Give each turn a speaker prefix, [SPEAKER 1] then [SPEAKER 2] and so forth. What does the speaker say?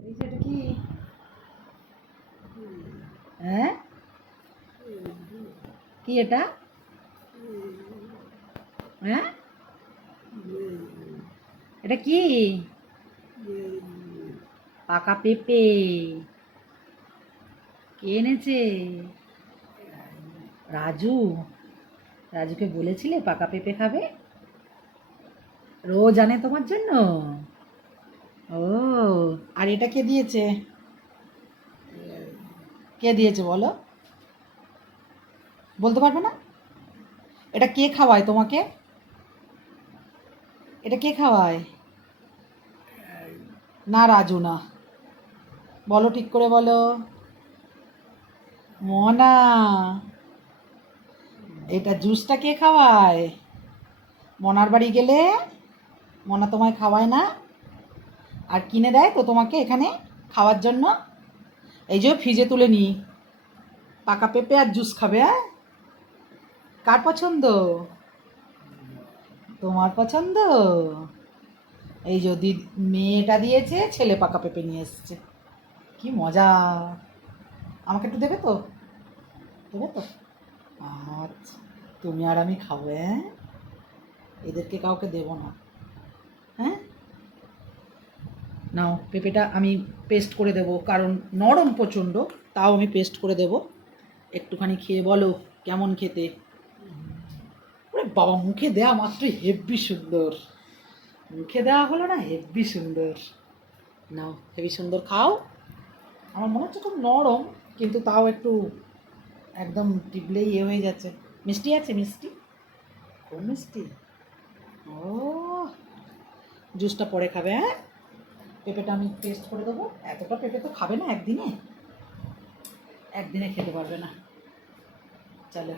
[SPEAKER 1] কি? হ্যাঁ? কি এটা? হ্যাঁ? এটা কি? পাকা পেঁপে। কে এনেছে? রাজু। রাজুকে বলেছিলে পাকা পেঁপে খাবে? রোজ আনে তোমার জন্য? এটা কে দিয়েছে? কে দিয়েছে বলো? বলতে পারবে না? এটা কে খাওয়ায় তোমাকে? এটা কে খাওয়ায়? না, রাজু, না। বলো, ঠিক করে বলো। মনা, এটা জুসটা কে খাওয়ায়? মনার বাড়ি গেলে? মনা তোমায় খাওয়ায় না? আর কিনে দেয় তো তোমাকে এখানে খাওয়ার জন্য। এই যে ফ্রিজে তুলে নি। পাকা পেঁপে আর জুস খাবে হ্যাঁ? কার পছন্দ? তোমার পছন্দ? এই যদি মেয়েটা দিয়েছে, ছেলে পাকা পেঁপে নিয়ে এসছে। কি মজা। আমাকে একটু দেবে তো? দেবে তো? আচ্ছা তুমি আর আমি খাব হ্যাঁ? এদেরকে কাউকে দেবো না হ্যাঁ নাও, পেঁপেটা আমি পেস্ট করে দেবো, কারণ নরম প্রচণ্ড, তাও আমি পেস্ট করে দেবো। একটুখানি খেয়ে বলো, কেমন খেতে? ওরে বাবা, মুখে দেয়া মাত্র হেব্বি সুন্দর। মুখে দেওয়া হলো না হেব্বি সুন্দর। নাও হেবি সুন্দর খাও। আমার মনে হচ্ছে খুব নরম, কিন্তু তাও একটু একদম টিপলেই ইয়ে হয়ে যাচ্ছে। মিষ্টি আছে, মিষ্টি? খুব মিষ্টি? ও জুসটা পরে খাবে হ্যাঁ? পেঁপেটা আমি টেস্ট করে দেবো। এতটা পেঁপে তো খাবে না একদিনে। একদিনে খেতে পারবে না। চলো।